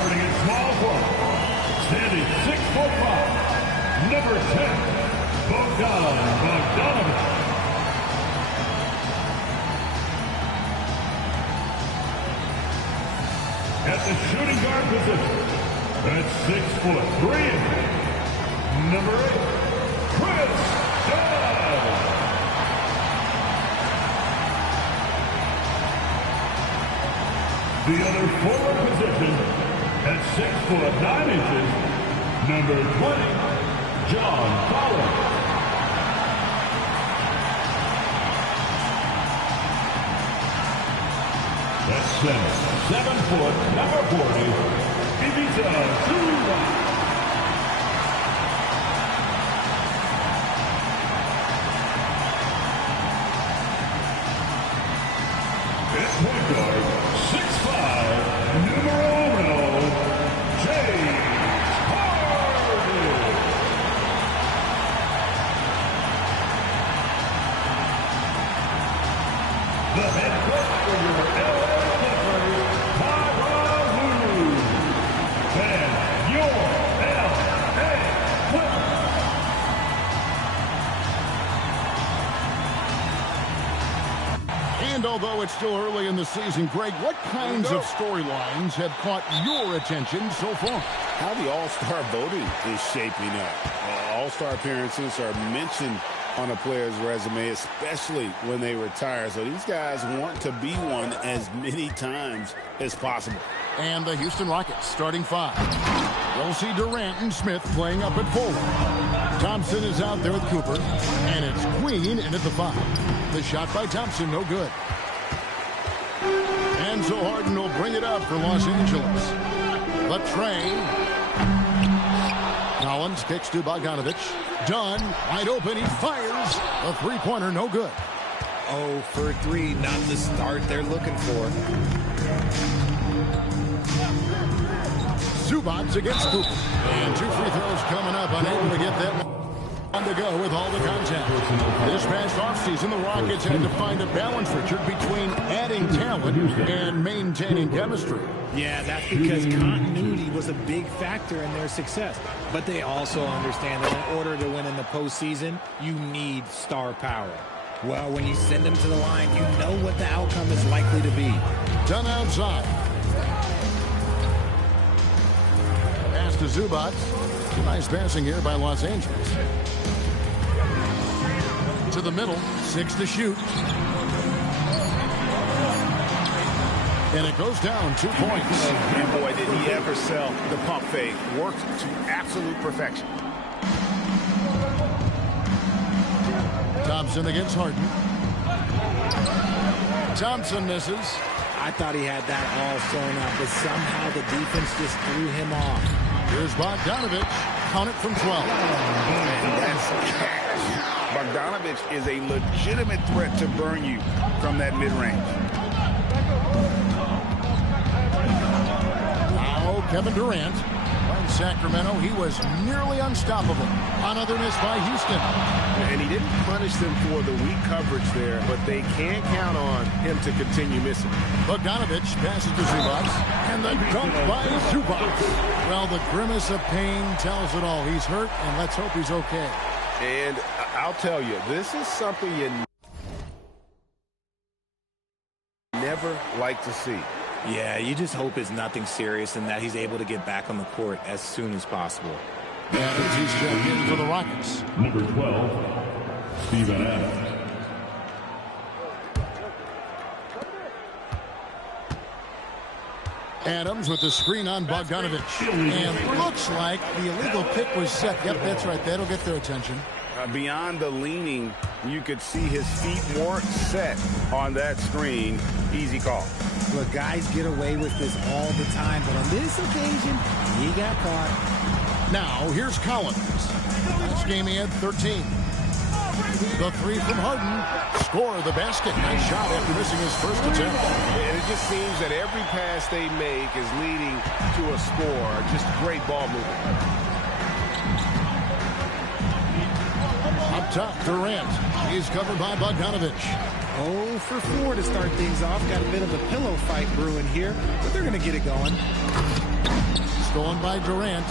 Starting at small forward, standing 6'5", number 10, Bogdanovich. At the shooting guard position, at 6'3", number 8, Chris Dunn. The other forward position, at 6'9", number 20, John Collins. At center, 7 foot, number 40, Ivica Zubac. At point guard, 6'5", numero 1, James Harden. The head coach for your LA Clippers, YR1 and your LA Clippers. And although it's still early in the season, Greg, what kinds of storylines have caught your attention so far? How the All-Star voting is shaping up. All-Star appearances are mentioned on a player's resume, especially when they retire. So these guys want to be one as many times as possible. And the Houston Rockets starting 5. We'll see Durant and Smith playing up at forward. Thompson is out there with Cooper. And it's Queen in at the 5. The shot by Thompson, no good. And so Harden will bring it up for Los Angeles. The Trey. Collins kicks to Bogdanovich. Dunn, wide open, he fires. A three-pointer, no good. 0 for 3, not the start they're looking for. Zubac against Cooper. And 2 free throws coming up, unable to get that one on to go with all the contact. This past offseason, the Rockets had to find a balance, Richard, between adding talent and maintaining chemistry. Yeah, that's because continuity was a big factor in their success. But they also understand that in order to win in the postseason, you need star power. Well, when you send them to the line, you know what the outcome is likely to be. Done outside. Pass to Zubac. Nice passing here by Los Angeles. To the middle, 6 to shoot. And it goes down 2 points. And boy, did he ever sell the pump fake. Worked to absolute perfection. Thompson against Harden. Thompson misses. I thought he had that all sewn up, but somehow the defense just threw him off. Here's Bogdanovich. Count it from 12. And that's cash. Bogdanovich is a legitimate threat to burn you from that mid-range. Now Kevin Durant. In Sacramento, he was nearly unstoppable. Another miss by Houston. And he didn't punish them for the weak coverage there, but they can't count on him to continue missing. Bogdanovich passes to Zubac. And the dunk by Zubac. Well, the grimace of pain tells it all. He's hurt, and let's hope he's okay. And I'll tell you, this is something you never like to see. Yeah, you just hope it's nothing serious and that he's able to get back on the court as soon as possible. And he's checked in for the Rockets. Number 12, Steven Adams. Adams with the screen on Bogdanovich. And looks like the illegal pick was set. Yep, that's right. That'll get their attention. Beyond the leaning, you could see his feet weren't set on that screen. Easy call. Look, guys get away with this all the time, but on this occasion, he got caught. Now, here's Collins. Last game he had 13. The 3 from Harden. Score the basket. Nice shot after missing his first attempt. And it just seems that every pass they make is leading to a score. Just great ball movement. Up top, Durant. He's covered by Bogdanovich. 0 for 4 to start things off. Got a bit of a pillow fight brewing here, but they're going to get it going. Stolen by Durant.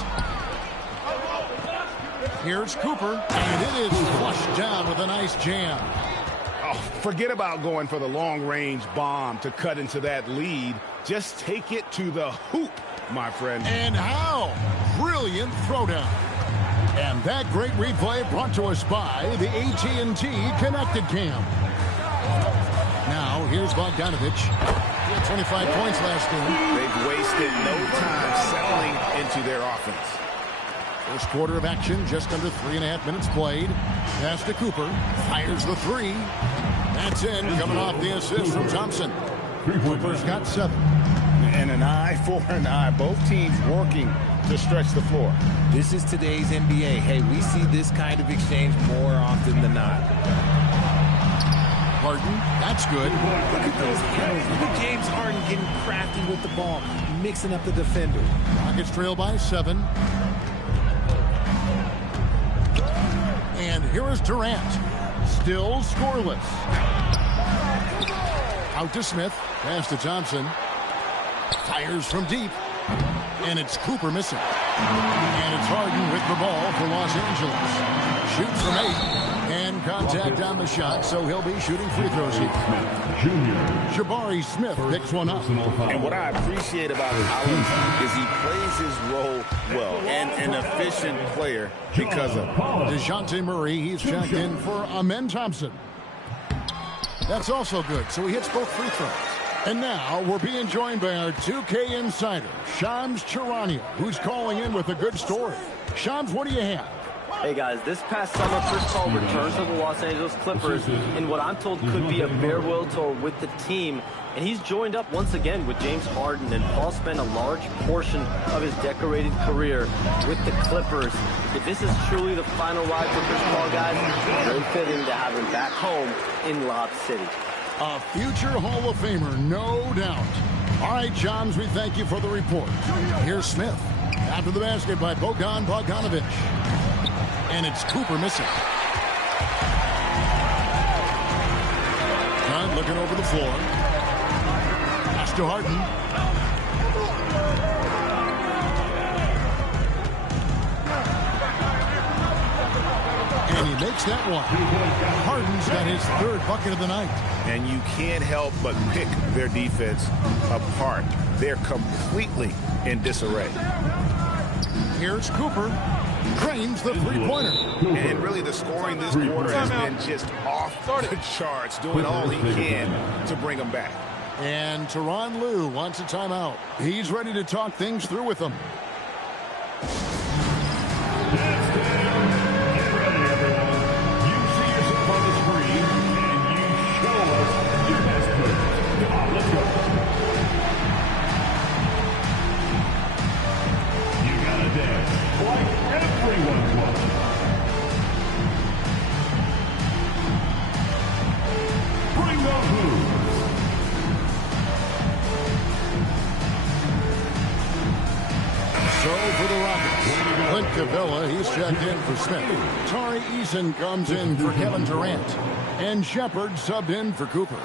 Here's Cooper, and it is flushed down with a nice jam. Oh, forget about going for the long-range bomb to cut into that lead. Just take it to the hoop, my friend. And how? Brilliant throwdown. And that great replay brought to us by the AT&T Connected Cam. Now, here's Bogdanovich. He had 25 points last game. They've wasted no time settling into their offense. First quarter of action, just under 3.5 minutes played. Pass to Cooper. Fires the three. That's in, coming off the assist from Thompson. Cooper's got 7. And an eye for an eye. Both teams working to stretch the floor. This is today's NBA. Hey, we see this kind of exchange more often than not. Harden, that's good. Look at those handles. Look at James Harden getting crafty with the ball, mixing up the defender. Rockets trail by 7. And here is Durant. Still scoreless. Out to Smith. Pass to Thompson. Fires from deep. And it's Cooper missing. And it's Harden with the ball for Los Angeles. Shoots from 8. And contact on the shot, so he'll be shooting free throws here. Jabari Smith picks one up. And what I appreciate about Collins is he plays his role well and an efficient player because of it. DeJounte Murray, he's checked in for Amen Thompson. That's also good, so he hits both free throws. And now we're being joined by our 2K insider, Shams Charania, who's calling in with a good story. Shams, what do you have? Hey guys, this past summer, Chris Paul returned to the Los Angeles Clippers in what I'm told could be a farewell tour with the team. And he's joined up once again with James Harden, and Paul spent a large portion of his decorated career with the Clippers. If this is truly the final ride for Chris Paul, guys, very fitting to have him back home in Lob City. A future Hall of Famer, no doubt. All right, Johns, we thank you for the report. Here's Smith. After the basket by Bogdanovich. And it's Cooper missing. Hunt looking over the floor. Pass to Harden. And he makes that one. Harden's got his 3rd bucket of the night. And you can't help but pick their defense apart. They're completely in disarray. Here's Cooper. Drains the three-pointer. And really the scoring this quarter has been just off the charts, doing all he can to bring them back. And Tyronn Lue wants a timeout. He's ready to talk things through with them. Get ready, everyone. You see yourself on the screen, and you show us your best move. Come on, let's go. You gotta dance like everyone's watching. Bring the hoops. So for the Rockets, Clint Capella, he's checked in for Smith. Tari Eason comes in for Kevin Durant. And Shepard subbed in for Cooper.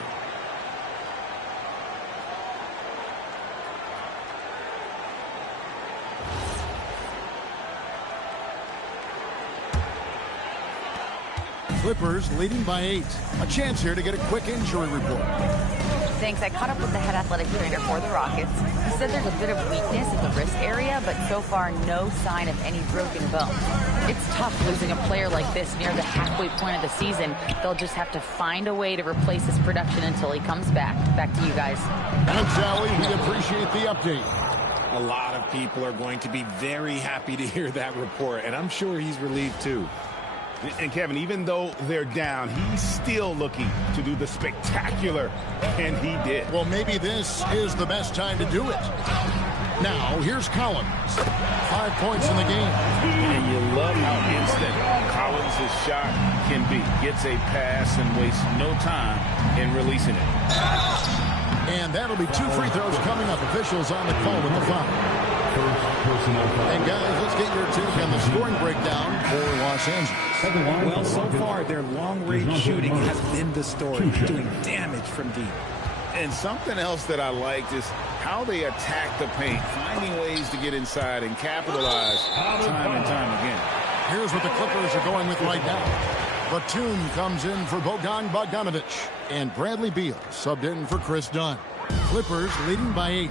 Clippers leading by 8. A chance here to get a quick injury report. Thanks. I caught up with the head athletic trainer for the Rockets. He said there's a bit of weakness in the wrist area, but so far no sign of any broken bone. It's tough losing a player like this near the halfway point of the season. They'll just have to find a way to replace his production until he comes back. Back to you guys. And Sally, we appreciate the update. A lot of people are going to be very happy to hear that report, and I'm sure he's relieved too. And Kevin, even though they're down, he's still looking to do the spectacular, and he did. Well, maybe this is the best time to do it. Now, here's Collins. 5 points in the game. And you love how instant Collins' shot can be. Gets a pass and wastes no time in releasing it. And that'll be 2 free throws coming up. Officials on the call with the foul. And guys, let's get your take on the scoring breakdown for Los Angeles. Well, so far, their long-range shooting has been the story, doing damage from deep. And something else that I liked is how they attack the paint, finding ways to get inside and capitalize time and time again. Here's what the Clippers are going with right now. Batum comes in for Bogdan Bogdanovic, and Bradley Beal subbed in for Chris Dunn. Clippers leading by 8.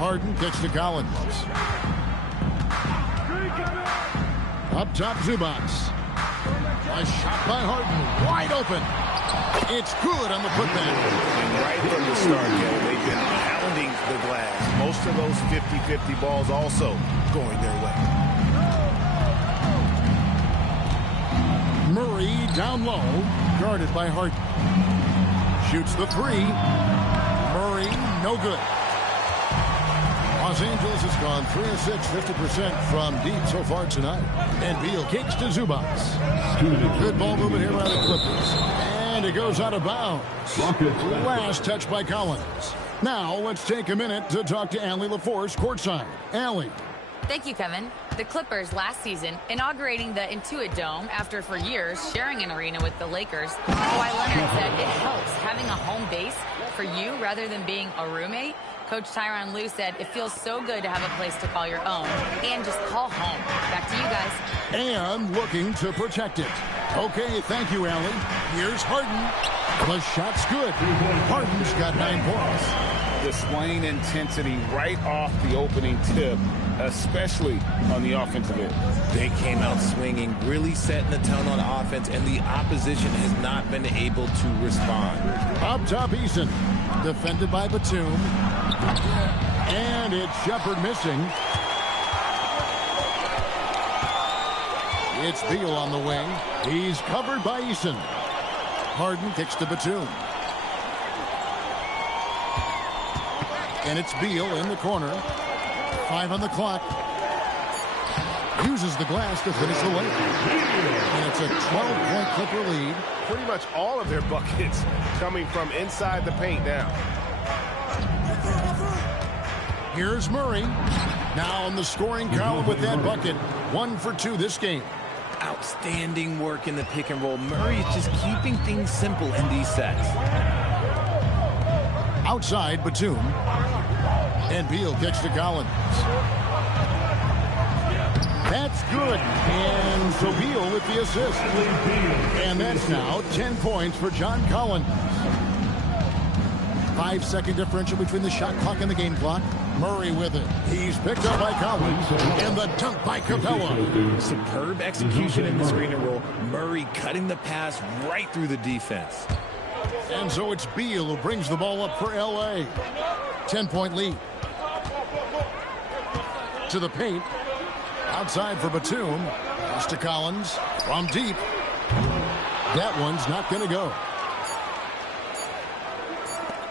Harden kicks to Collins. Up top, Zubac. A shot by Harden, wide open. It's good on the putback. And right from the start, they've been pounding the glass. Most of those 50-50 balls also going their way. Murray down low, guarded by Harden. Shoots the 3. Murray, no good. Los Angeles has gone 3 of 6, 50% from deep so far tonight. And Beal kicks to Zubac. Good ball movement here by the Clippers. And it goes out of bounds. Last touch by Collins. Now let's take a minute to talk to Allie LaForce courtside. Allie. Thank you, Kevin. The Clippers last season inaugurating the Intuit Dome after for years sharing an arena with the Lakers. Kawhi Leonard said it helps having a home base for you rather than being a roommate. Coach Tyronn Lue said it feels so good to have a place to call your own and just call home. Back to you guys. And looking to protect it. Okay, thank you, Allie. Here's Harden. The shot's good. Harden's got 9 points. Displaying intensity right off the opening tip, especially on the offensive end. They came out swinging, really setting the tone on offense, and the opposition has not been able to respond. Up top, Eason. Defended by Batum. And it's Shepard missing. It's Beal on the wing. He's covered by Eason. Harden kicks to Batum. And it's Beal in the corner. 5 on the clock. Uses the glass to finish the layup. And it's a 12-point Clipper lead. Pretty much all of their buckets coming from inside the paint now. Here's Murray. Now on the scoring column with that bucket. 1 for 2 this game. Outstanding work in the pick and roll. Murray is just keeping things simple in these sets. Outside, Batum. And Beal kicks to Collins. That's good. And so Beal with the assist. And that's now 10 points for John Collins. 5-second differential between the shot clock and the game clock. Murray with it. He's picked up by Collins. And the dunk by Capella. Superb execution in the screen and roll. Murray cutting the pass right through the defense. And so it's Beal who brings the ball up for L.A. 10-point lead. To the paint. Outside for Batum. Pass to Collins. From deep. That one's not going to go.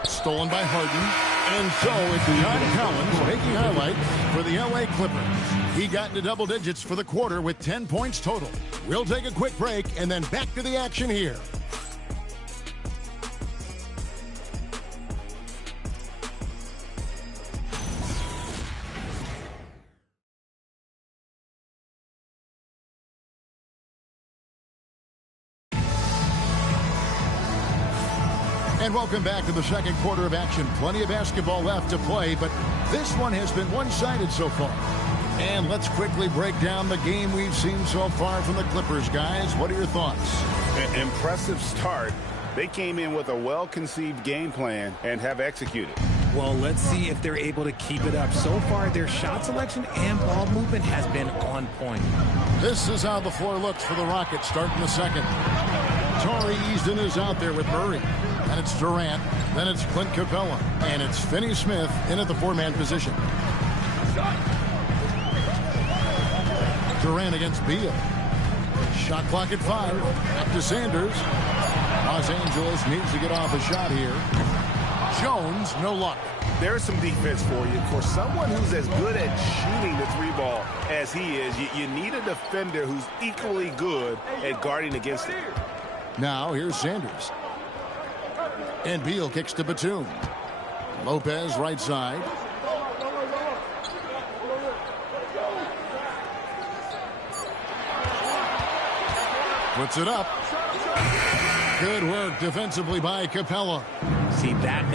Stolen by Harden. And so it's John Collins making highlights for the L.A. Clippers. He got into double digits for the quarter with 10 points total. We'll take a quick break and then back to the action here. And welcome back to the second quarter of action. Plenty of basketball left to play, but this one has been one-sided so far. And let's quickly break down the game we've seen so far from the Clippers, guys. What are your thoughts? An impressive start. They came in with a well-conceived game plan and have executed. Well, let's see if they're able to keep it up. So far, their shot selection and ball movement has been on point. This is how the floor looks for the Rockets starting the second. Torrey Easton is out there with Murray. And it's Durant. Then it's Clint Capella. And it's Finney-Smith in at the 4-man position. Durant against Beal. Shot clock at 5. Back to Sanders. Los Angeles needs to get off a shot here. Jones, no luck. There's some defense for you. For someone who's as good at shooting the 3-ball as he is, you need a defender who's equally good at guarding against it. Now here's Sanders. And Beal kicks to Batum. Lopez right side. Puts it up. Good work defensively by Capella. See, that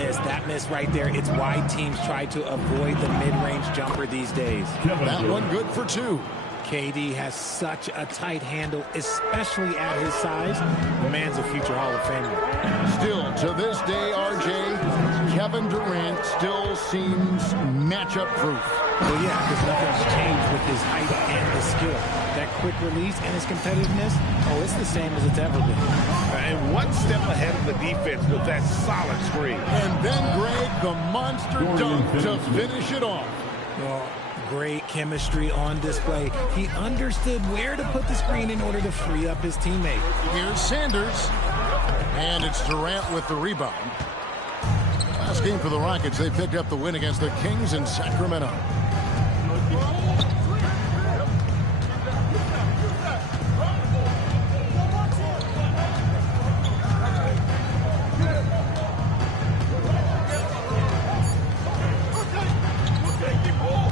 miss right there. It's why teams try to avoid the mid-range jumper these days. That one good for 2. KD has such a tight handle, especially at his size. The man's a future Hall of Famer. Still, to this day, RJ, Kevin Durant still seems matchup proof. Well, yeah, because nothing's changed with his height and his skill. That quick release and his competitiveness, it's the same as it's ever been. And one step ahead of the defense with that solid screen. And then, Greg, the monster dunk to finish it off. Well, great chemistry on display. He understood where to put the screen in order to free up his teammate. Here's Sanders. And it's Durant with the rebound. Last game for the Rockets, they picked up the win against the Kings in Sacramento.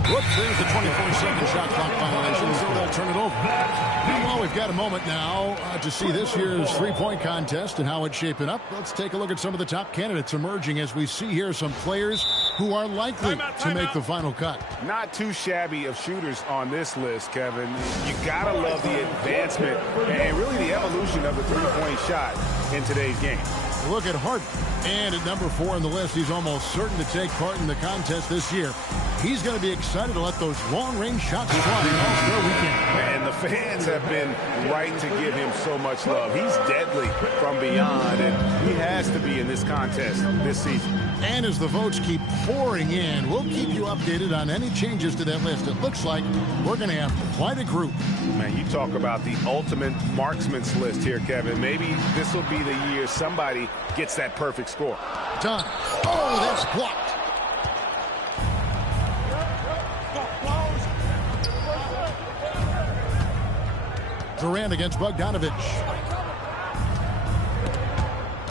Whoops, there's the 24-second shot clock violation, so they'll turn it over. Well, we've got a moment now to see this year's three-point contest and how it's shaping up. Let's take a look at some of the top candidates emerging as we see here some players who are likely to make the final cut. Not too shabby of shooters on this list, Kevin. You gotta love the advancement and really the evolution of the three-point shot in today's game. Look at Harden. And at number 4 on the list, he's almost certain to take part in the contest this year. He's going to be excited to let those long-range shots fly in All-Star Weekend. And the fans have been right to give him so much love. He's deadly from beyond, and he has to be in this contest this season. And as the votes keep pouring in, we'll keep you updated on any changes to that list. It looks like we're going to have quite a group. Man, you talk about the ultimate marksman's list here, Kevin. Maybe this will be the year somebody gets that perfect score. Done. Oh, that's blocked. Durant against Bogdanovic.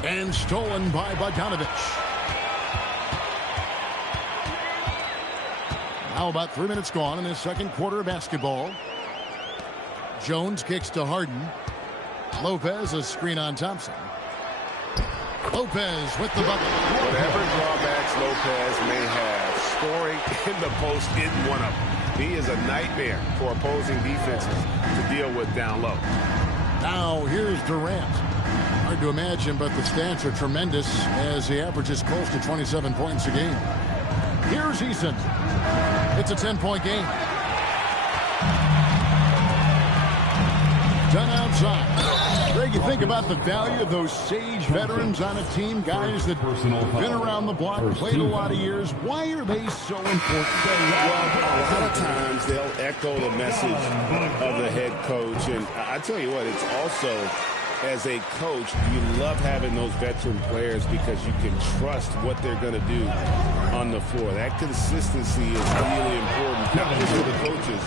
And stolen by Bogdanovic. Now about 3 minutes gone in this second quarter of basketball. Jones kicks to Harden. Lopez, a screen on Thompson. Lopez with the bucket. Whatever drawbacks Lopez may have, scoring in the post isn't one of them. He is a nightmare for opposing defenses to deal with down low. Now here's Durant. Hard to imagine, but the stats are tremendous as he averages close to 27 points a game. Here's Eason. It's a 10-point game. Done outside. Greg, you think about the value of those sage veterans on a team, guys that have been around the block, played a lot of years. Why are they so important? Well, a lot of times they'll echo the message of the head coach. And I tell you what, it's also, as a coach, you love having those veteran players because you can trust what they're going to do on the floor. That consistency is really important, not just for the coaches,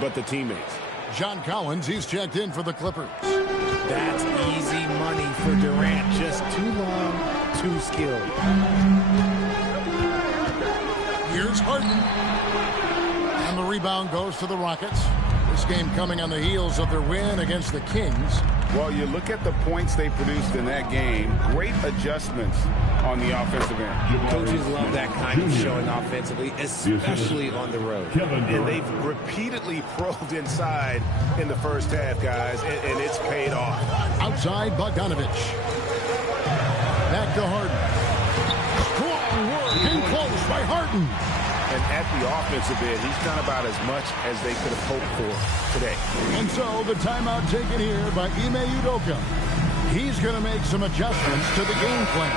but the teammates. John Collins, he's checked in for the Clippers. That's easy money for Durant. Just too long, too skilled. Here's Harden. And the rebound goes to the Rockets. This game coming on the heels of their win against the Kings. Well, you look at the points they produced in that game. Great adjustments on the offensive end. Coaches love that kind of showing offensively, especially on the road. And they've repeatedly probed inside in the first half, guys, and it's paid off. Outside, Bogdanovic. Back to Harden. Strong work in close by Harden. And at the offensive end, he's done about as much as they could have hoped for today. And so the timeout taken here by Ime Udoka. He's going to make some adjustments to the game plan.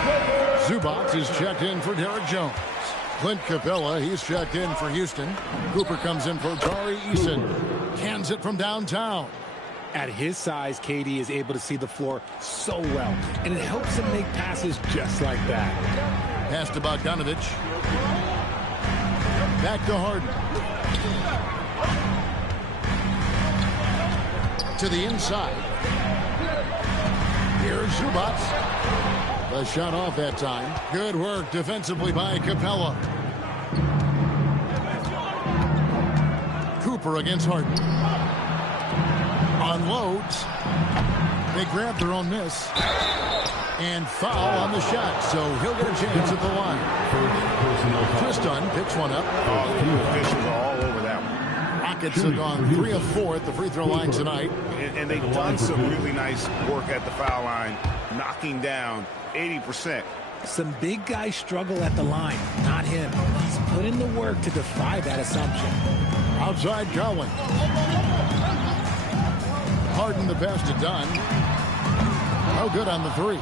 Zubac is checked in for Derek Jones. Clint Capella, he's checked in for Houston. Cooper comes in for Tari Eason. Cans it from downtown. At his size, KD is able to see the floor so well, and it helps him make passes just like that. Pass to Bogdanovic. Back to Harden. To the inside. Here's Zubac. The shot off that time. Good work defensively by Capella. Cooper against Harden. Unloads. They grab their own miss. And foul on the shot, so he'll get a chance at the line. Chris Dunn picks one up. The officials are all over that one. Rockets have gone 3 of 4 at the free throw line tonight. And they've done some really nice work at the foul line, knocking down 80%. Some big guys struggle at the line, not him. He's put in the work to defy that assumption. Outside Collins. Harden the pass to Dunn. No good on the three.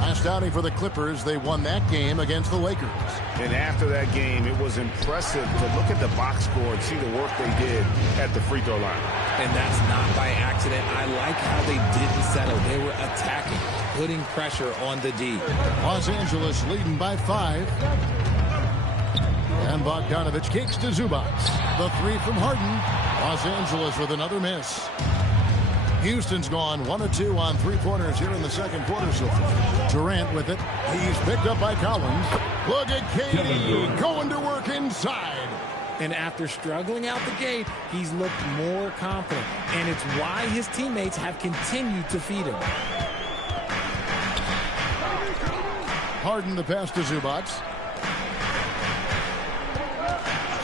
Last outing for the Clippers, they won that game against the Lakers. And after that game, it was impressive to look at the box score and see the work they did at the free throw line. And that's not by accident. I like how they didn't settle. They were attacking, putting pressure on the D. Los Angeles leading by 5. And Bogdanovich kicks to Zubac. The three from Harden. Los Angeles with another miss. Houston's gone 1 of 2 on three-pointers here in the second quarter so far. Durant with it. He's picked up by Collins. Look at KD going to work inside. And after struggling out the gate, he's looked more confident. And it's why his teammates have continued to feed him. Harden the pass to Zubac.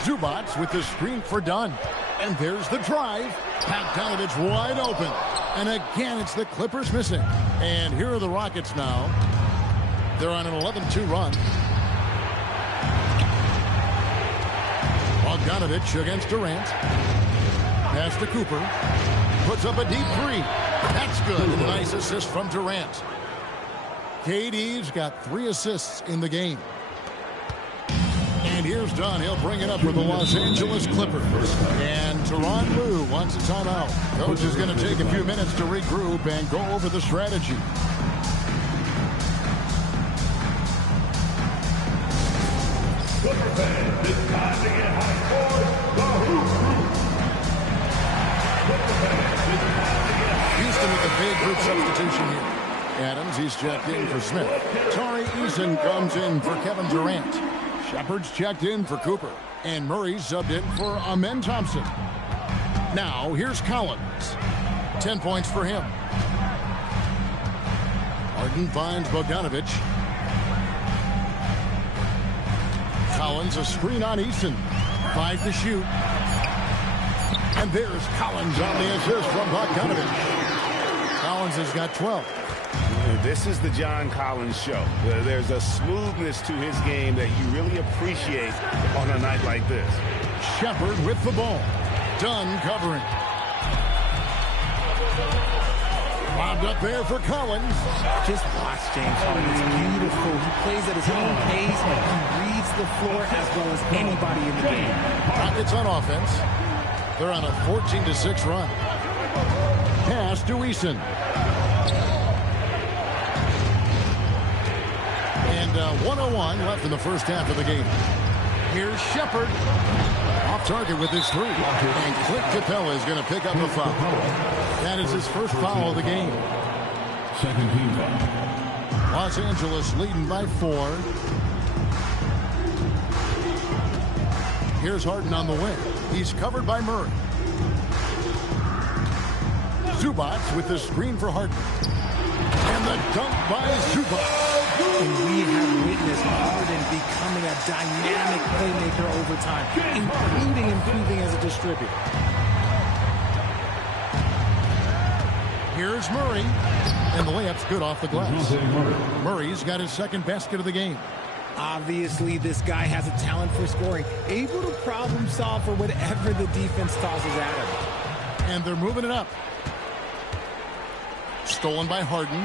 Zubac with the screen for Dunn. And there's the drive. Bogdanovich wide open. And again, it's the Clippers missing. And here are the Rockets now. They're on an 11-2 run. Bogdanovich against Durant. Pass to Cooper. Puts up a deep three. That's good. A nice assist from Durant. KD's got 3 assists in the game. And here's Dunn. He'll bring it up for the Los Angeles Clippers. And Tyronn Lue wants a timeout. Coach is going to take a few minutes to regroup and go over the strategy. Clipper fans, it's time to get high scores. The Hoop Group. Clipper fans, it's time to get high. Houston with a big group substitution here. Adams, he's checked in for Smith. Tari Eason comes in for Kevin Durant. Shepard's checked in for Cooper. And Murray's subbed in for Amen Thompson. Now, here's Collins. 10 points for him. Harden finds Bogdanovich. Collins, a screen on Eason. 5 to shoot. And there's Collins on the assist from Bogdanovich. Collins has got 12. This is the John Collins show. There's a smoothness to his game that you really appreciate on a night like this. Shepard with the ball. Dunn covering. Lobbed up there for Collins. Just watch James Harden. It's beautiful. He plays at his own pace. He reads the floor as well as anybody in the game. Rockets on offense. They're on a 14-6 run. Pass to Eason. And 101 left in the first half of the game. Here's Shepard. Off target with his three. And Clint Capella is going to pick up a foul. That is his first foul of the game. Second team foul. Los Angeles leading by 4. Here's Harden on the wing. He's covered by Murray. Zubac with the screen for Harden. And the dunk by Zubac. And we have witnessed Harden becoming a dynamic playmaker over time, including improving as a distributor. Here's Murray. And the layup's good off the glass. Murray's got his second basket of the game. Obviously, this guy has a talent for scoring, able to problem solve for whatever the defense tosses at him. And they're moving it up. Stolen by Harden.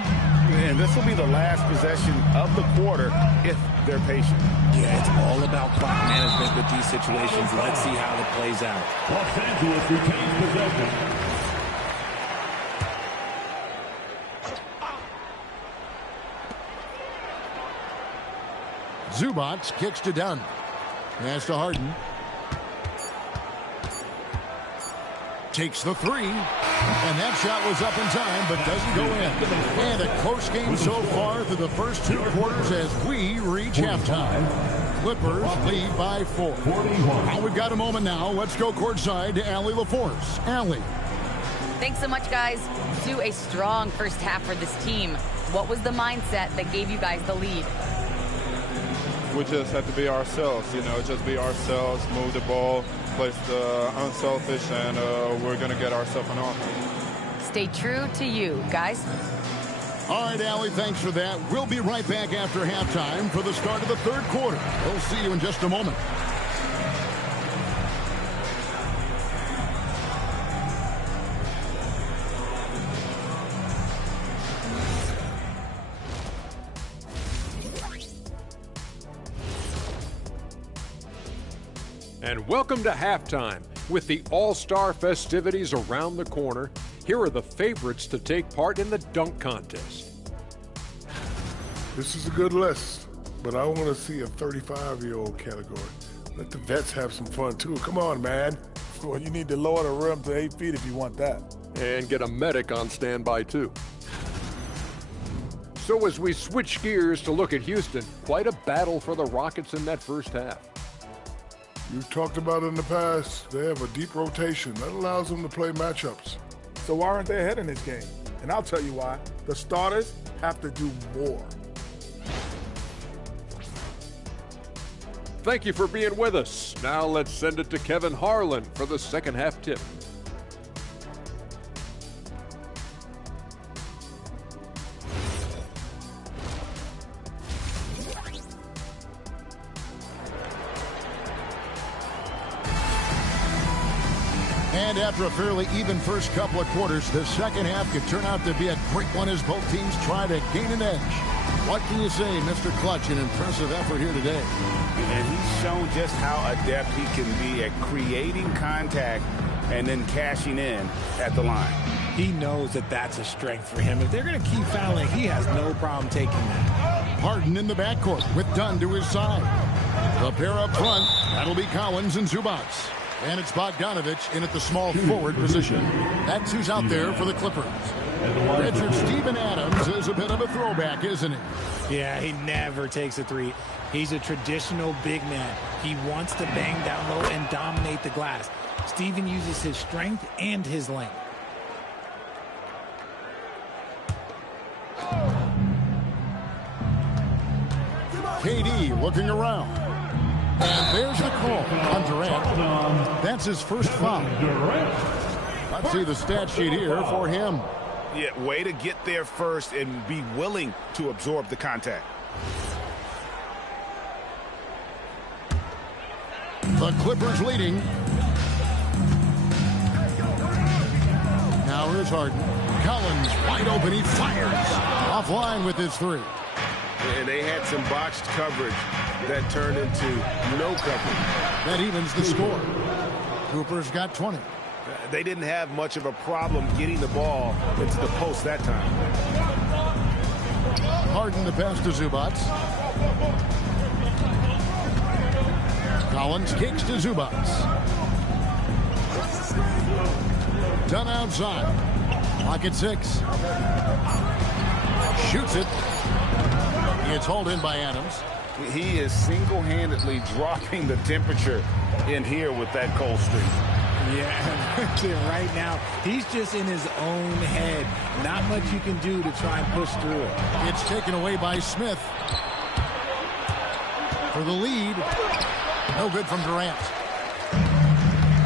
And this will be the last possession of the quarter if they're patient. Yeah, it's all about clock management with these situations. Let's see how it plays out. Los Angeles retains possession. Zubac kicks to Dunn. Pass to Harden. Takes the three. And that shot was up in time, but doesn't go in. And a close game so far through the first 2 quarters as we reach halftime. Clippers lead by 4. Now we've got a moment now. Let's go courtside to Allie LaForce. Allie. Thanks so much, guys. To a strong first half for this team. What was the mindset that gave you guys the lead? We just have to be ourselves, just be ourselves, move the ball, play unselfish, and we're going to get ourselves an offense. Stay true to you, guys. All right, Allie, thanks for that. We'll be right back after halftime for the start of the third quarter. We'll see you in just a moment. And welcome to halftime. With the All-Star festivities around the corner, here are the favorites to take part in the dunk contest. This is a good list, but I want to see a 35-year-old category. Let the vets have some fun, too. Come on, man. Well, you need to lower the rim to 8 feet if you want that. And get a medic on standby, too. So as we switch gears to look at Houston, quite a battle for the Rockets in that first half. You've talked about it in the past. They have a deep rotation. That allows them to play matchups. So why aren't they ahead in this game? And I'll tell you why. The starters have to do more. Thank you for being with us. Now let's send it to Kevin Harlan for the second half tip. And after a fairly even first couple of quarters, the second half could turn out to be a great one as both teams try to gain an edge. What can you say, Mr. Clutch? An impressive effort here today. And he's shown just how adept he can be at creating contact and then cashing in at the line. He knows that that's a strength for him. If they're going to keep fouling, he has no problem taking that. Harden in the backcourt with Dunn to his side. The pair up front, that'll be Collins and Zubats. And it's Bogdanovich in at the small forward position. That's who's out there for the Clippers. Richard Steven Adams is a bit of a throwback, isn't he? Yeah, he never takes a three. He's a traditional big man. He wants to bang down low and dominate the glass. Steven uses his strength and his length. KD looking around. And there's the call on Durant. That's his first foul. Let's see the stat sheet here for him. Yeah, way to get there first and be willing to absorb the contact. The Clippers leading. Now here's Harden. Collins wide open. He fires. Offline with his three. And they had some botched coverage that turned into no coverage. That evens the score. Cooper's got 20. They didn't have much of a problem getting the ball into the post that time. Harden the pass to Zubats. Collins kicks to Zubats. Done outside. Clock at 6. Shoots it. It's hauled in by Adams. He is single-handedly dropping the temperature in here with that cold streak. Yeah, right now, he's just in his own head. Not much you can do to try and push through it. It's taken away by Smith. For the lead. No good from Durant.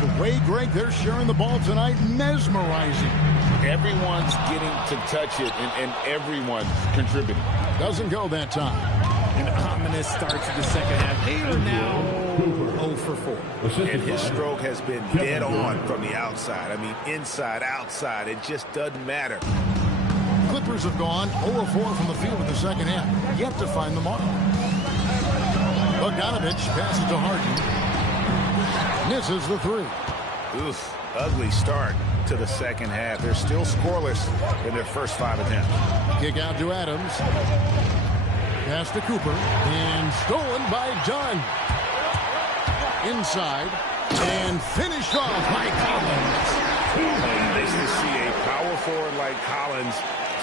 The way, Greg, they're sharing the ball tonight, mesmerizing. Everyone's getting to touch it, and everyone's contributing. Doesn't go that time. An ominous start to the second half. They are now 0 for 4. And his stroke has been dead on from the outside. I mean, inside, outside, it just doesn't matter. Clippers have gone 0 4 from the field in the second half. Yet to find the mark. Bogdanovich passes to Harden. Misses the three. Oof, ugly start to the second half. They're still scoreless in their first 5 attempts. Kick out to Adams. Pass to Cooper. And stolen by Dunn. Inside. And finished off by Collins. Nice to see a power forward like Collins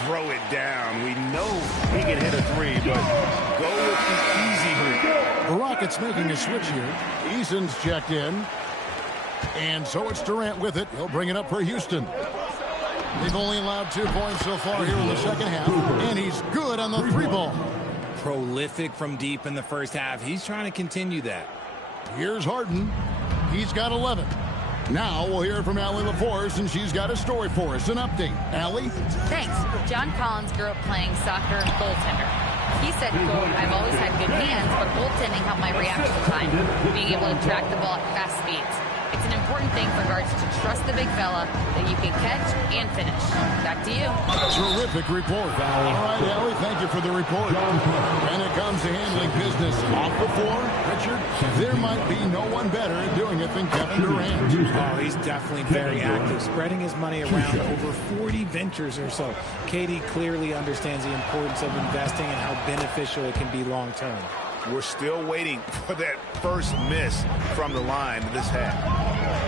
throw it down. We know he can hit a three, but go with the easy route. The Rockets making a switch here. Eason's checked in. And so it's Durant with it. He'll bring it up for Houston. They've only allowed 2 points so far here in the second half, and he's good on the 3-ball. Prolific from deep in the first half. He's trying to continue that. Here's Harden. He's got 11. Now we'll hear from Allie LaForce, and she's got a story for us. An update. Allie? Thanks. John Collins grew up playing soccer goaltender. He said, quote, I've always had good hands, but goaltending helped my reaction time, being able to track the ball at fast speeds. It's an important thing for guards to trust the big fella that you can catch and finish. Back to you. Terrific report. All right, Allie, thank you for the report. When it comes to handling business off the floor, Richard, there might be no one better at doing it than Kevin Durant. Oh, he's definitely very active, spreading his money around over 40 ventures or so. KD clearly understands the importance of investing and how beneficial it can be long term. We're still waiting for that first miss from the line this half.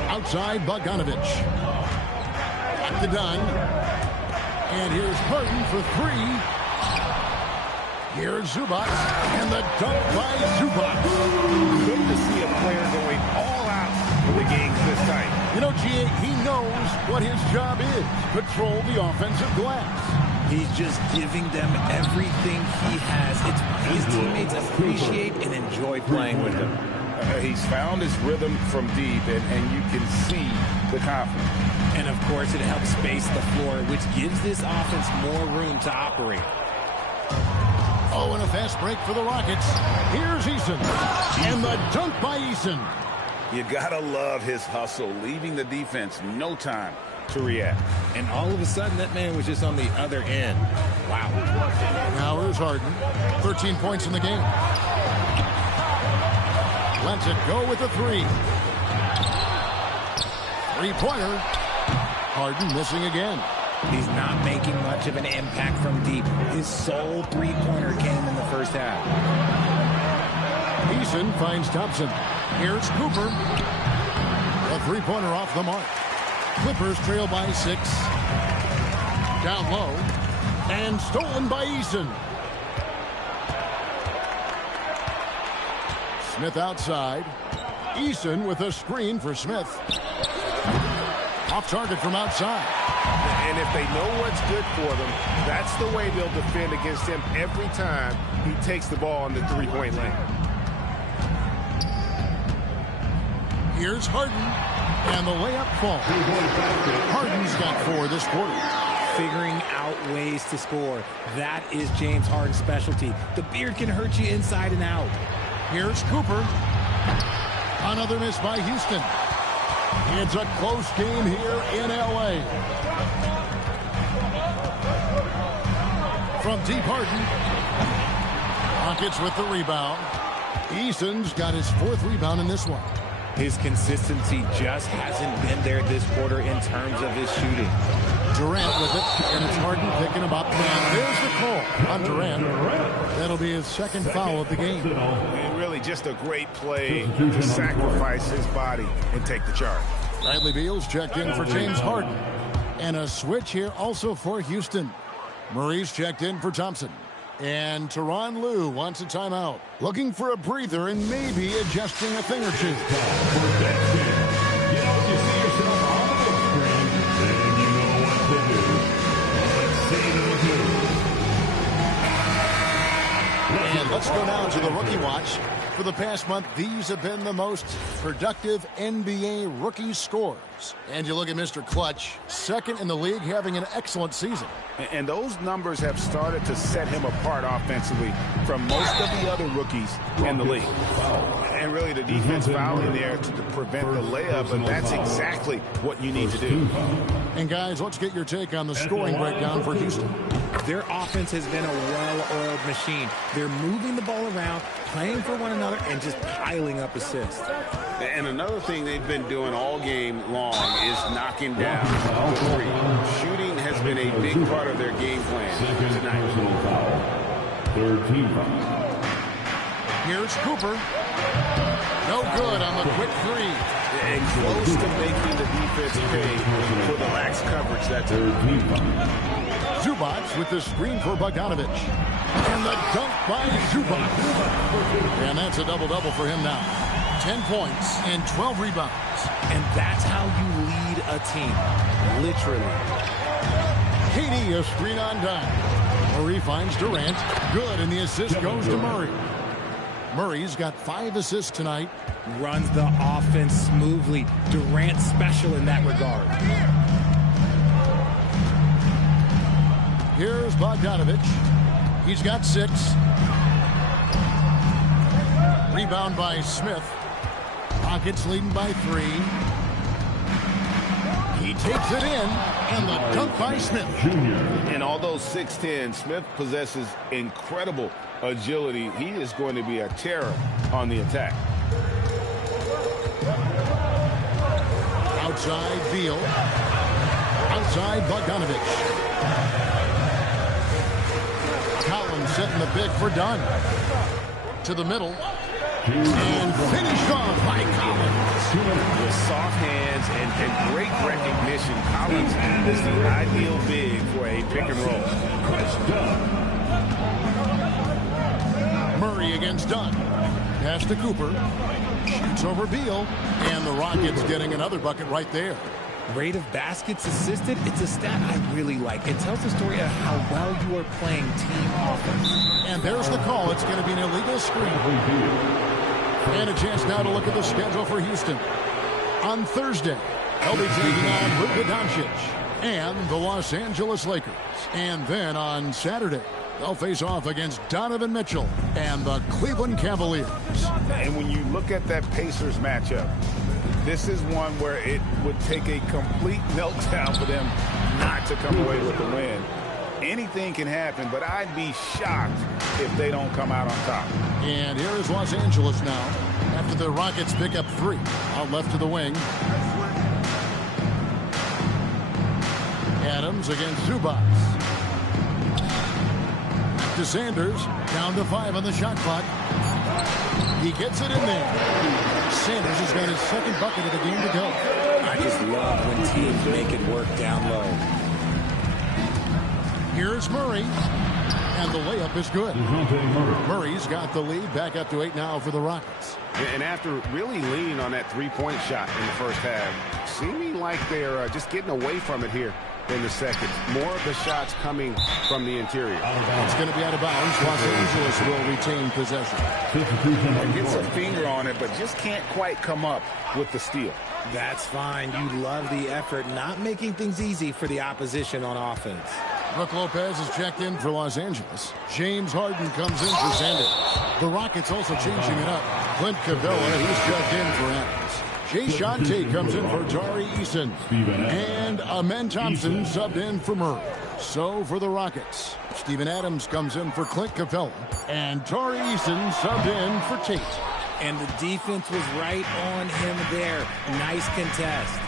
Outside, Bogdanovich. Back to Dunn. And here's Harden for 3. Here's Zubac. And the dunk by Zubac. Good to see a player going all out for the games this tight. You know, G.A., he knows what his job is. Control the offensive glass. He's just giving them everything he has. It's his teammates appreciate and enjoy playing with him. He's found his rhythm from deep, and you can see the confidence. And, of course, it helps space the floor, which gives this offense more room to operate. Oh, and a fast break for the Rockets. Here's Eason. And the dunk by Eason. You gotta love his hustle, leaving the defense no time to react. And all of a sudden, that man was just on the other end. Wow. Now here's Harden. 13 points in the game. Lets it go with a 3. 3-pointer. Harden missing again. He's not making much of an impact from deep. His sole 3-pointer came in the first half. Eason finds Thompson. Here's Cooper. A 3-pointer off the mark. Clippers trail by 6. Down low. And stolen by Eason. Smith outside. Eason with a screen for Smith. Off target from outside. And if they know what's good for them, that's the way they'll defend against him every time he takes the ball in the 3-point lane. Here's Harden. And the layup falls. Harden's got 4 this quarter. Figuring out ways to score. That is James Harden's specialty. The beard can hurt you inside and out. Here's Cooper. Another miss by Houston. It's a close game here in L.A. From deep, Harden. Rockets with the rebound. Eason's got his 4th rebound in this one. His consistency just hasn't been there this quarter in terms of his shooting. Durant with it, and it's Harden picking him up. And there's the call on Durant. That'll be his 2nd foul of the game. And really just a great play to sacrifice his body and take the charge. Bradley Beal's checked in for James Harden. And a switch here also for Houston. Murray's checked in for Thompson. And Tyronn Lue wants a timeout. Looking for a breather and maybe adjusting a thing or two. And let's go now to the rookie watch. For the past month, these have been the most productive NBA rookie scores. And you look at Mr. Clutch, 2nd in the league, having an excellent season. And those numbers have started to set him apart offensively from most of the other rookies in the league. And really the defense fouling there to prevent the layup, and that's exactly what you need to do. And guys, let's get your take on the scoring breakdown for Houston. Their offense has been a well-oiled machine. They're moving the ball around, playing for one another, and just piling up assists. And another thing they've been doing all game long is knocking down the 3. Shooting has been a big part of their game plan tonight. 13 foul. Here's Cooper. No good on the quick 3. And close to making the defense pay for the lax coverage. That's 13 foul. Zubac with the screen for Bogdanovich. And the dunk by Zubac. And that's a double-double for him now. 10 points and 12 rebounds. And that's how you lead a team. Literally. Katie, a screen on dime. Murray finds Durant. Good, and the assist goes to Murray. Murray's got 5 assists tonight. Runs the offense smoothly. Durant special in that regard. Here's Bogdanovich. He's got 6. Rebound by Smith. Rockets leading by 3. He takes it in, and the dunk by Smith. And although 6'10", Smith possesses incredible agility. He is going to be a terror on the attack. Outside Beal. Outside Bogdanovich. Collins setting the big for Dunn. To the middle. And finished off by Collins. With soft hands and great recognition, Collins is the ideal big for a pick and roll. Murray against Dunn. Pass to Cooper. Shoots over Beal. And the Rockets getting another bucket right there. Rate of baskets assisted, it's a stat I really like. It tells the story of how well you are playing team offense. And there's the call. It's going to be an illegal screen. And a chance now to look at the schedule for Houston. On Thursday, they'll be taking on Luka Doncic and the Los Angeles Lakers. And then on Saturday, they'll face off against Donovan Mitchell and the Cleveland Cavaliers. And when you look at that Pacers matchup, this is one where it would take a complete meltdown for them not to come away with the win. Anything can happen, but I'd be shocked if they don't come out on top. And here is Los Angeles now after the Rockets pick up 3. Out left to the wing. Adams against Zubac. Back to Sanders. Down to 5 on the shot clock. He gets it in there. Sanders has got his second bucket of the game to go. I just love when teams make it work down low. Here's Murray. And the layup is good. Murray's got the lead. Back up to 8 now for the Rockets. And after really leaning on that three-point shot in the first half, seeming like they're just getting away from it here in the second. More of the shots coming from the interior. It's going to be out of bounds. Los Angeles will retain possession. Gets a finger on it, but just can't quite come up with the steal. That's fine. You love the effort, not making things easy for the opposition on offense. Brook Lopez is checked in for Los Angeles. James Harden comes in for Sanders. The Rockets also changing it up. Clint Capella, he's checked in for Adams. Jay Shante comes in for Tari Eason. And Amen Thompson subbed in for Murray. So for the Rockets, Steven Adams comes in for Clint Capella. And Tari Eason subbed in for Tate. And the defense was right on him there. Nice contest.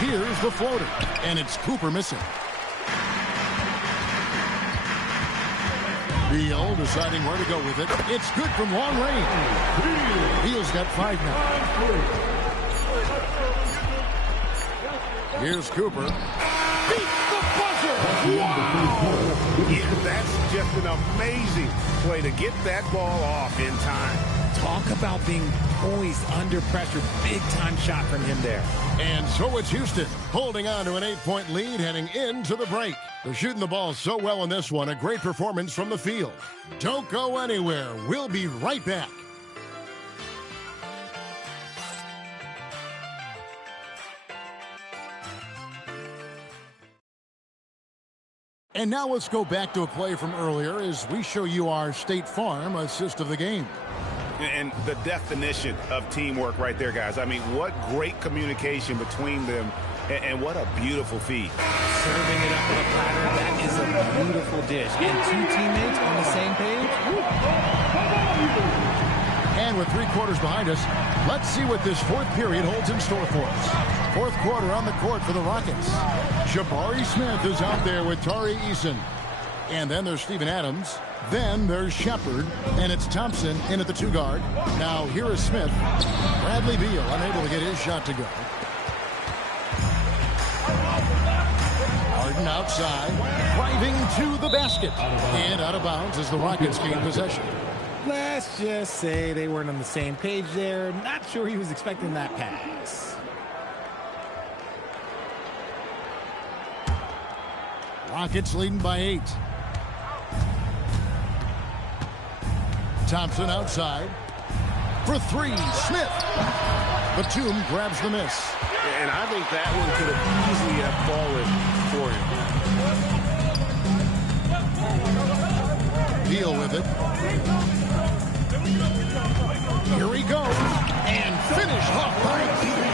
Here's the floater. And it's Cooper missing. Beal deciding where to go with it. It's good from long range. Beal's got 5 now. Here's Cooper. Beats the buzzer. Wow. Yeah, that's just an amazing play to get that ball off in time. Talk about being poised under pressure. Big-time shot from him there. And so it's Houston holding on to an 8-point lead heading into the break. They're shooting the ball so well in this one. A great performance from the field. Don't go anywhere. We'll be right back. And now let's go back to a play from earlier as we show you our State Farm assist of the game. And the definition of teamwork right there, guys. I mean, what great communication between them, and what a beautiful feed. Serving it up on a platter, that is a beautiful dish. And 2 teammates on the same page. And with 3 quarters behind us, let's see what this 4th period holds in store for us. 4th quarter on the court for the Rockets. Jabari Smith is out there with Tari Eason. And then there's Steven Adams. Then there's Shepard. And it's Thompson in at the 2 guard. Now here is Smith. Bradley Beal unable to get his shot to go. Harden outside. Driving to the basket. And out of bounds as the Rockets gain possession. Let's just say they weren't on the same page there. Not sure he was expecting that pass. Rockets leading by 8. Thompson outside. For 3, Smith. Batum grabs the miss. And I think that one could have easily have fallen for him. Deal with it. Here he goes. And finished off by Beal.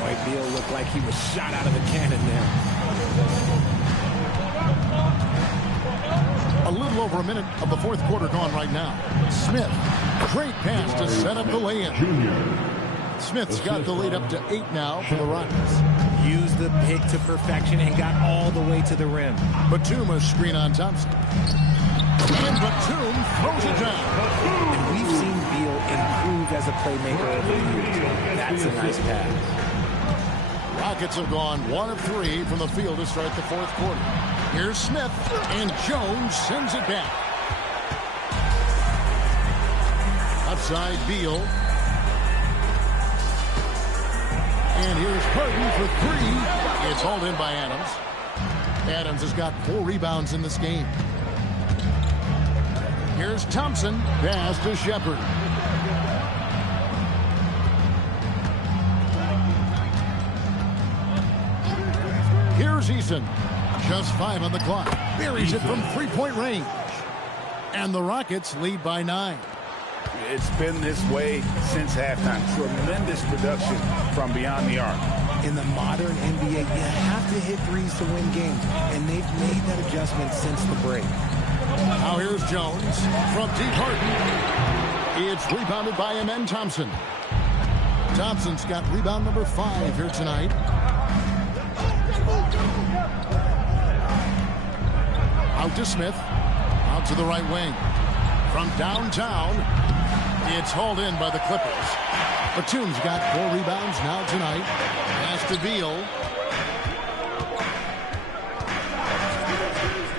Boy, Beal looked like he was shot out of a cannon there. A little over a minute of the fourth quarter gone right now. Smith, great pass to set up the lay-in. Smith's got the lead up to 8 now for the Rockets. Used the pick to perfection and got all the way to the rim. Batum a screen on Thompson. And Batum throws it down. And we've seen Beal improve as a playmaker over the years. That's a nice pass. Rockets have gone 1 of 3 from the field to start the fourth quarter. Here's Smith, and Jones sends it back. Outside Beal. And here's Harden for 3. It's hauled in by Adams. Adams has got 4 rebounds in this game. Here's Thompson. Pass to Shepard. Here's Eason. Just 5 on the clock. Buries it from 3-point range. And the Rockets lead by 9. It's been this way since halftime. Tremendous production from beyond the arc. In the modern NBA, you have to hit threes to win games, and they've made that adjustment since the break. Now here's Jones from deep Harden. It's rebounded by Amen Thompson. Thompson's got rebound number 5 here tonight. Out to Smith. Out to the right wing. From downtown, it's hauled in by the Clippers. Batum's got 4 rebounds now tonight. Pass to Beal.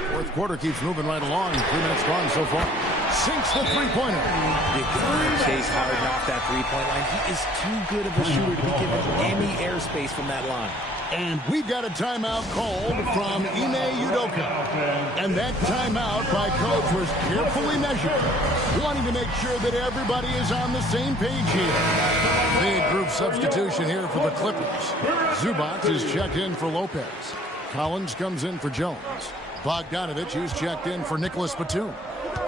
Fourth quarter keeps moving right along. 3 minutes gone so far. Sinks the three-pointer. You can't chase Harden off that three-point line. He is too good of a shooter to be given any airspace from that line. And we've got a timeout called from Ime Udoka. And that timeout by coach was carefully measured, wanting to make sure that everybody is on the same page here. Big group substitution here for the Clippers. Zubac is checked in for Lopez. Collins comes in for Jones. Bogdanovich is checked in for Nicholas Batum.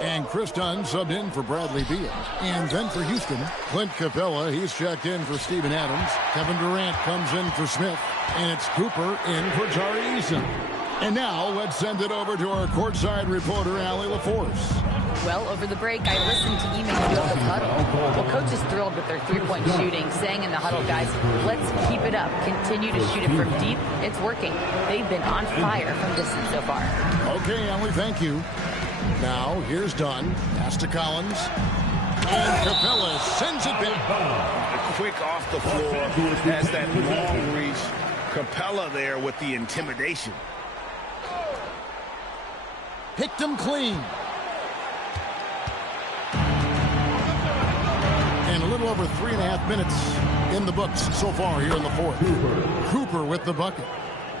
And Chris Dunn subbed in for Bradley Beal. And then for Houston, Clint Capella, he's checked in for Steven Adams. Kevin Durant comes in for Smith. And it's Cooper in for Tari Eason. And now let's send it over to our courtside reporter, Allie LaForce. Well, over the break, I listened to Ime Udoka's huddle. Well, coach is thrilled with their three-point shooting, saying in the huddle, guys, let's keep it up. Continue to shoot it from deep. It's working. They've been on fire from distance so far. Okay, Allie, thank you. Now, here's Dunn. Pass to Collins. And Capella sends it back. Quick off the floor. Has that long reach. Capella there with the intimidation. Picked him clean. And a little over 3.5 minutes in the books so far here in the fourth. Cooper with the bucket.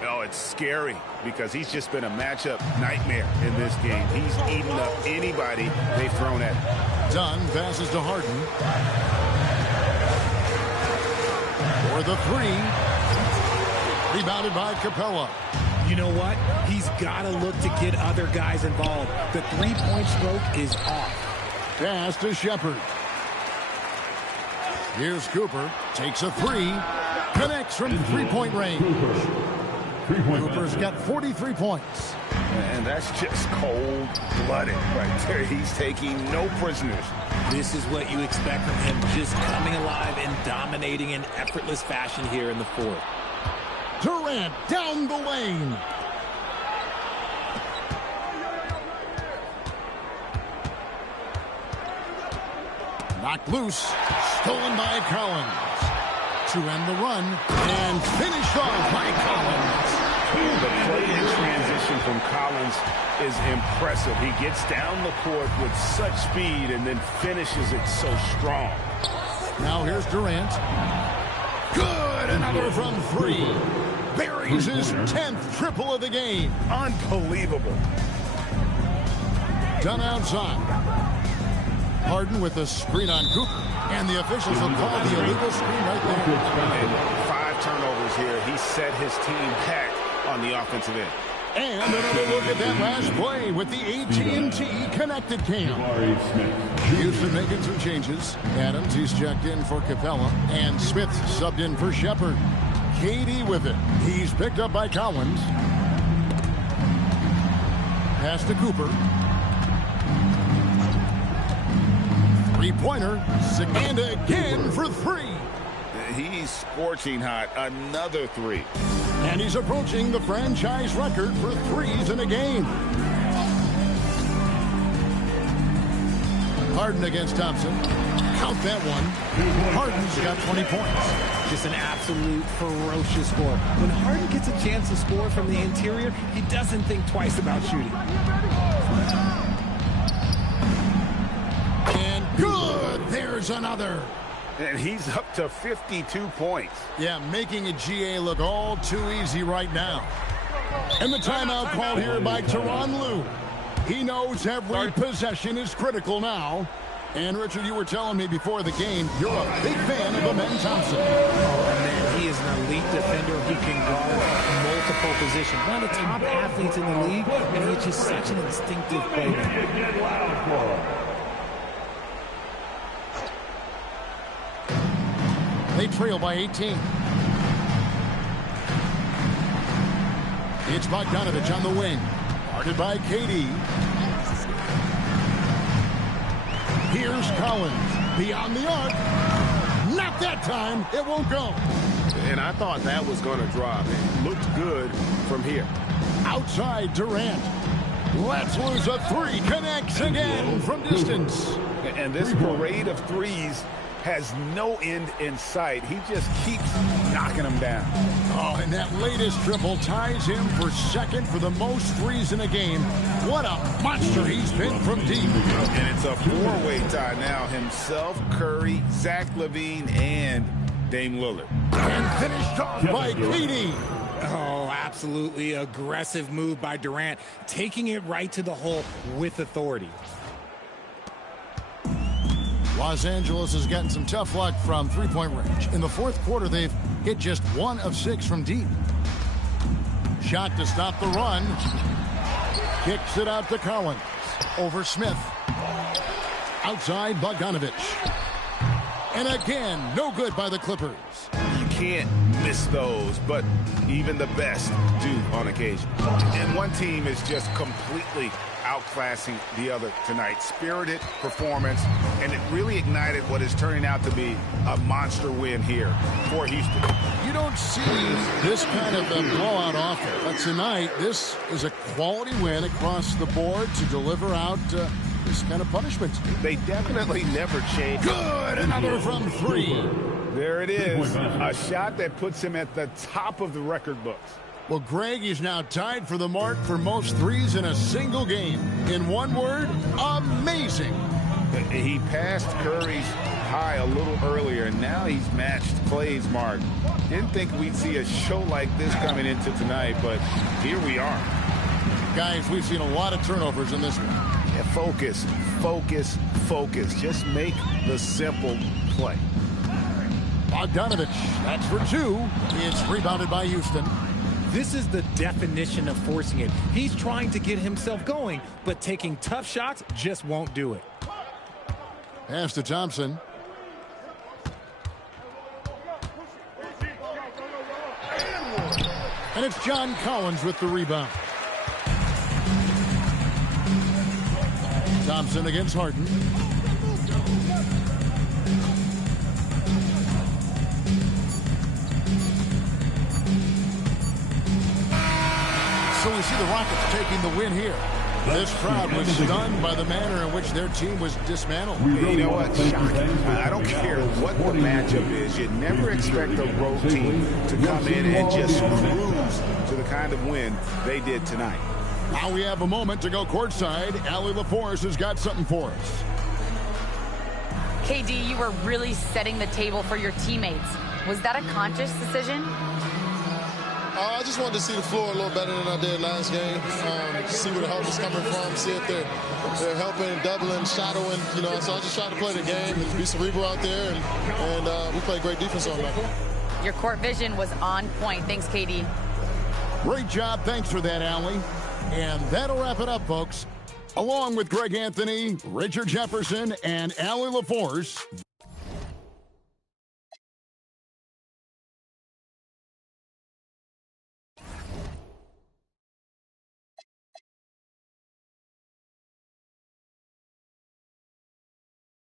Oh, it's scary because he's just been a matchup nightmare in this game. He's eaten up anybody they've thrown at him. Dunn passes to Harden. For the 3. Rebounded by Capella. You know what? He's got to look to get other guys involved. The three-point stroke is off. Pass to Shepard. Here's Cooper. Takes a 3. Connects from 3-point range. Cooper's got 43 points. And that's just cold-blooded right there. He's taking no prisoners. This is what you expect from him, just coming alive and dominating in effortless fashion here in the fourth. Durant down the lane. Knocked loose. Stolen by Collins. To end the run. And finished off by Collins. The play in transition from Collins is impressive. He gets down the court with such speed and then finishes it so strong. Now here's Durant. Good. Another from 3. buries his 10th triple of the game. Unbelievable. Done outside. Harden with a screen on Cooper. And the officials will call the illegal screen right there. And 5 turnovers here. He set his team back on the offensive end. And another look at that last play with the AT&T connected cam. Houston making some changes. Adams, he's checked in for Capella. And Smith subbed in for Shepard. KD with it. He's picked up by Collins. Pass to Cooper. Three-pointer. And again for 3. He's scorching hot. Another 3. And he's approaching the franchise record for 3s in a game. Harden against Thompson. Count that one. Harden's got 20 points. Just an absolute ferocious score. When Harden gets a chance to score from the interior, he doesn't think twice about shooting. And good. There's another. And he's up to 52 points. Yeah, making a GA look all too easy right now. And the timeout called here by Tyronn Lue. He knows every possession is critical now. And, Richard, you were telling me before the game, you're a big fan of Amen Thompson. Oh, man, he is an elite defender who can guard multiple positions. One of the top athletes in the league, and he's just such an instinctive playmaker. They trail by 18. It's Bogdanovich on the wing. Guarded by KD. Here's Collins. Beyond the arc. Not that time. It won't go. And I thought that was going to drop. It looked good from here. Outside Durant. Let's lose a 3. Connects again from distance. And this parade of 3s has no end in sight. He just keeps knocking them down. Oh, and that latest triple ties him for second for the most 3s in a game. What a monster he's been from deep. And it's a 4-way tie now. Himself, Curry, Zach LaVine, and Dame Lillard. And finished off by KD. Oh, absolutely aggressive move by Durant, taking it right to the hole with authority. Los Angeles has gotten some tough luck from three-point range. In the fourth quarter, they've hit just 1 of 6 from deep. Shot to stop the run. Kicks it out to Collins. Over Smith. Outside Bogdanovich. And again, no good by the Clippers. You can't miss those, but even the best do on occasion. And one team is just completely outclassing the other tonight. Spirited performance, and it really ignited what is turning out to be a monster win here for Houston. You don't see this kind of a blowout often, but tonight this is a quality win across the board to deliver out this kind of punishment. They definitely never change. Good, another from 3. There it is, a shot that puts him at the top of the record books. Well, Greg is now tied for the mark for most 3s in a single game. In one word, amazing. He passed Curry's high a little earlier, and now he's matched Clay's mark. Didn't think we'd see a show like this coming into tonight, but here we are. Guys, we've seen a lot of turnovers in this one. Yeah, focus, focus, focus. Just make the simple play. Bogdanovich, that's for 2. It's rebounded by Houston. This is the definition of forcing it. He's trying to get himself going, but taking tough shots just won't do it. Pass to Thompson. And it's John Collins with the rebound. Thompson against Harden. So we see the Rockets taking the win here. This crowd was stunned by the manner in which their team was dismantled. You know what? Shocking. I don't care what the matchup is. You never expect a road team to come in and just cruise to the kind of win they did tonight. Now we have a moment to go courtside. Allie LaForce has got something for us. KD, you were really setting the table for your teammates. Was that a conscious decision? I just wanted to see the floor a little better than I did last game. See where the help is coming from, see if they're helping, doubling, shadowing, you know. So I just tried to play the game and be cerebral out there, and we played great defense on that. Your court vision was on point. Thanks, KD. Great job. Thanks for that, Allie. And that'll wrap it up, folks. Along with Greg Anthony, Richard Jefferson, and Allie LaForce.